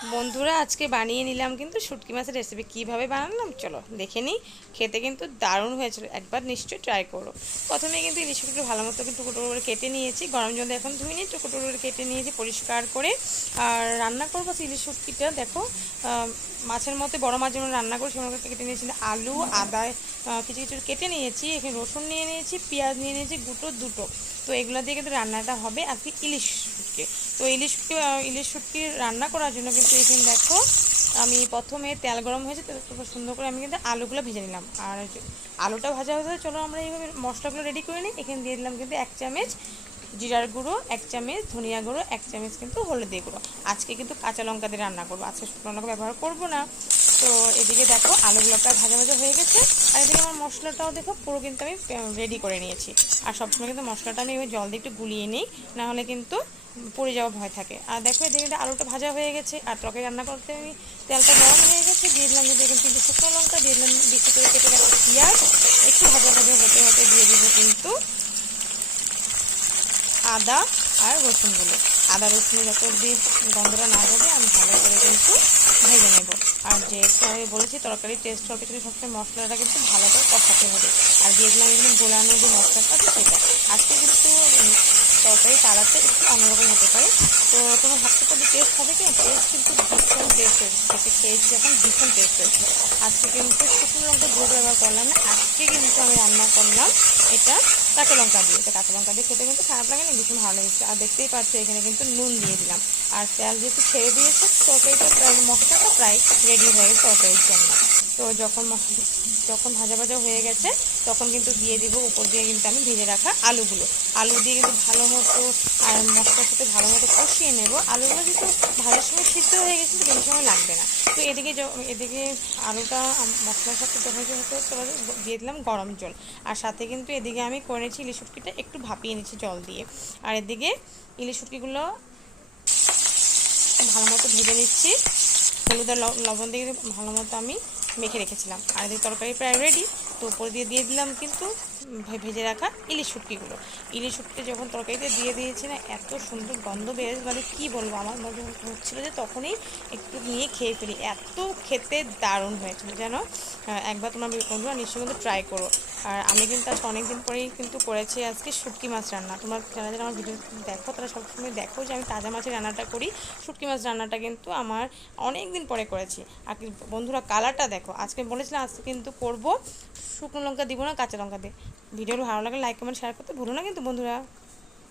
বন্ধুরা আজকে বানিয়ে নিলাম কিন্তু শুটকি মাছের রেসিপি কিভাবে বানালাম চলো দেখে নিই। খেতে কিন্তু দারুণ হয়েছিল, একবার নিশ্চয়ই ট্রাই করো। প্রথমে কিন্তু ইলিশ শুটকি ভালো মতো কিন্তু টুকরো করে কেটে নিয়েছি, গরম জলে এখন ধুয়ে নিই, টুকরো করে কেটে নিয়েছি পরিষ্কার করে। আর রান্না করবো ইলিশ শুটকিটা দেখো, মাছের মধ্যে বড় মাছ যেমন রান্না করি সেমন কেটে নিয়েছি, আলু আদা কিছু কিছু কেটে নিয়েছি, এখানে রসুন নিয়ে নিয়েছি, পেঁয়াজ নিয়ে নিয়েছি দুটো। তো এগুলো দিয়ে কিন্তু রান্নাটা হবে আজকে ইলিশ শুটকি। তো ইলিশ শুটকি রান্না করার জন্য কিন্তু এখানে দেখো আমি প্রথমে তেল গরম হয়েছে, তারপর সুন্দর করে আমি কিন্তু আলুগুলো ভেজে নিলাম। আর আলুটা ভাজা হয়ে চলো আমরা এইভাবে মশলাগুলো রেডি করে নিই। এখানে দিয়ে দিলাম কিন্তু 1 চামচ জিরার গুঁড়ো, 1 চামচ ধনিয়া গুঁড়ো, 1 চামচ কিন্তু হলুদের গুঁড়ো। আজকে কিন্তু কাঁচা লঙ্কা দিয়ে রান্না করবো, আজকে শুকনো লঙ্কা ব্যবহার করবো না। তো এদিকে দেখো আলুগুলো প্রায় ভাজা ভাজা হয়ে গেছে। আর এদিকে আমার মশলাটাও দেখো পুরো কিন্তু আমি রেডি করে নিয়েছি। আর সবসময় কিন্তু মশলাটা আমি জল দিয়ে একটু গুলিয়ে নিই, নাহলে কিন্তু পড়ে যাওয়ার ভয় থাকে। আর দেখো এদিকে কিন্তু আলুটা ভাজা হয়ে গেছে। আর তরকারি রান্না করতে আমি তেলটা গরম হয়ে গেছে, দিয়ে দিলাম কিন্তু এখানে কিন্তু শুকনো লঙ্কা, দিয়ে দিলাম বেশি করে কেটে রাখা পেঁয়াজ। একটু ভাজা ভাজা হতে হতে দিয়ে দিব কিন্তু আদা আর রসুনগুলো। আদা রসুন যত অবধি গন্ধটা না যাবে আমি ভালো করে কিন্তু ভেজে নেব। আর যেহেতু আমি বলেছি তরকারির টেস্ট হওয়ার পিছনে সবসময় মশলাটা কিন্তু ভালো করে কষাতে হবে। আর দিয়ে দিলাম এখানে গোলানো যে মশলাটা আছে সেটা। আজকে কিন্তু তরকারি কালারটা একটু অন্যরকম হতে পারে। তো তোমার ভাবতে পারবে টেস্ট হবে কি, টেস্ট কিন্তু ভীষণ টেস্ট হয়েছে, খেয়েছি যখন ভীষণ টেস্ট হয়েছে। আজকে কিন্তু শুকনো লঙ্কা গুঁড়ো ব্যবহার করলাম না, আজকে কিন্তু আমি রান্না করলাম এটা কাঁচা লঙ্কা দিয়ে। তো কাঁচা লঙ্কা দিয়ে খেতে কিন্তু খারাপ লাগে না, ভীষণ ভালো লেগেছে। আর দেখতেই পাচ্ছ এখানে কিন্তু নুন দিয়ে দিলাম। আর তেল যেহেতু ছেড়ে দিয়েছে তরকারিটা প্রায় মশলাটা প্রায় রেডি হয়ে গেছে তরকারির জন্য। তো যখন ভাজা ভাজা হয়ে গেছে তখন কিন্তু দিয়ে দিব উপর দিয়ে কিন্তু আমি ভেজে রাখা আলুগুলো। আলু দিয়ে কিন্তু ভালো মতো আর মশলার সাথে ভালো মতো কষিয়ে নেব। আলুগুলো যেহেতু ভাজার সময় সিদ্ধ হয়ে গেছে তো বেশি সময় লাগবে না। তো এদিকে আলুটা মশলার সাথে দিয়ে দিলাম গরম জল। আর সাথে কিন্তু এদিকে আমি করে নিয়েছি ইলিশ শুটকিটা একটু ভাপিয়ে নিচ্ছি জল দিয়ে। আর এদিকে ইলিশ শুটকিগুলো ভালো মতো ভেজে নিচ্ছি, হলুদ আর লবণ দিয়ে ভালো মতো আমি মেখে রেখেছিলাম। আর এদিকে তরকারি প্রায় রেডি। তো উপর দিয়ে দিলাম কিন্তু ভেজে রাখা ইলিশ শুটকিগুলো। ইলিশ শুটকি যখন তরকারিতে দিয়ে দিয়েছি না, এত সুন্দর গন্ধ বেরোয়, মানে কী বলবো, আমার যখন হচ্ছিলো যে তখনই একটু নিয়ে খেয়ে ফেলি, এত খেতে দারুণ হয়েছিল যেন। একবার তোমার বন্ধুরা নিশ্চয়ই কিন্তু ট্রাই করো। আর আমি কিন্তু আজকে অনেকদিন পরেই কিন্তু করেছি আজকে শুটকি মাছ রান্না। তোমার যারা যারা আমার ভিডিও দেখো তারা সবসময় দেখো যে আমি তাজা মাছের রান্নাটা করি। শুটকি মাছ রান্নাটা কিন্তু আমার অনেক দিন পরে করেছি। আর বন্ধুরা কালারটা দেখো, আজকে বলেছিলাম আজকে কিন্তু করব শুকনো লঙ্কা দিব না, কাঁচা লঙ্কা দিয়ে। ভিডিওটা ভালো লাগলে লাইক কমেন্ট শেয়ার করতে ভুলো না কিন্তু বন্ধুরা।